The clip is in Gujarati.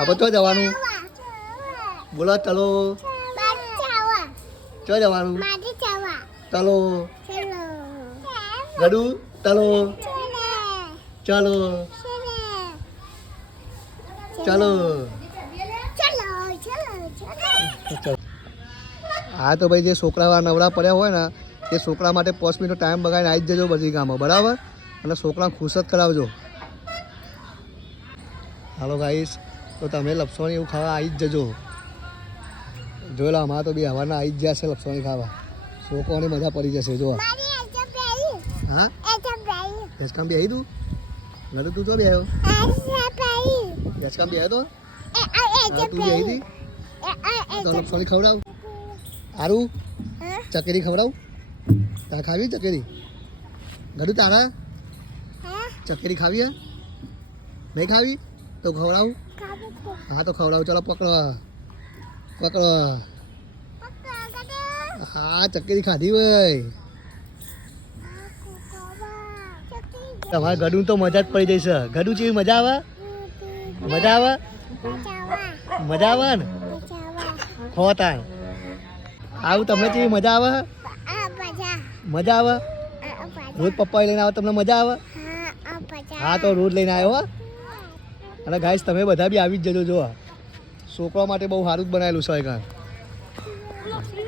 આપણે તો જવાનું બોલો ચલો ચો જવાનું ચલો ગડુ ચલો ચલો ચલો હા તો ભાઈ જે છોકરા નવરા પડ્યા હોય ને એ છોકરા માટે 5 મિનિટનો ટાઈમ બગાડીને આવી જ જજો બધી ગામમાં બરાબર અને છોકરા ખુશ જ કરાવજો હાલો ગાઈસ તો તમે લપસણી એવું ખાવા આવી જ જજો જોઈ લો અમારા તો બી હવાના આવી જ ગયા છે લપસણી ખાવા છોકરાઓને મજા પડી જશે જો હા હેસકામ બી આવી તું ઘરે તું તો બી આવ્યો હેસકામ બી આવ્યો તો તું બી આવી હતી તો લપસણી ખવડાવ સારું ચકેરી ખવડાવું તારે ખાવી ચકેરી ઘડું તારા ચકેરી ખાવી હે નહીં ખાવી તો ખવડાવું હા તો ખવડાવું ચાલો પકડો પકડો હા ચકેરી ખાધી ભાઈ તમારે ગડું તો મજા જ પડી જશે ગડું જેવી મજા આવે મજા આવે મજા આવે ને ખોતા આવું તમને જેવી મજા આવે મજા આવે રોજ પપ્પા લઈને આવે તમને મજા આવે હા તો રોજ લઈને આવ્યો અને ગાઈસ તમે બધા બી આવી જ જજો જો છોકરા માટે બહુ સારું જ બનાવેલું છે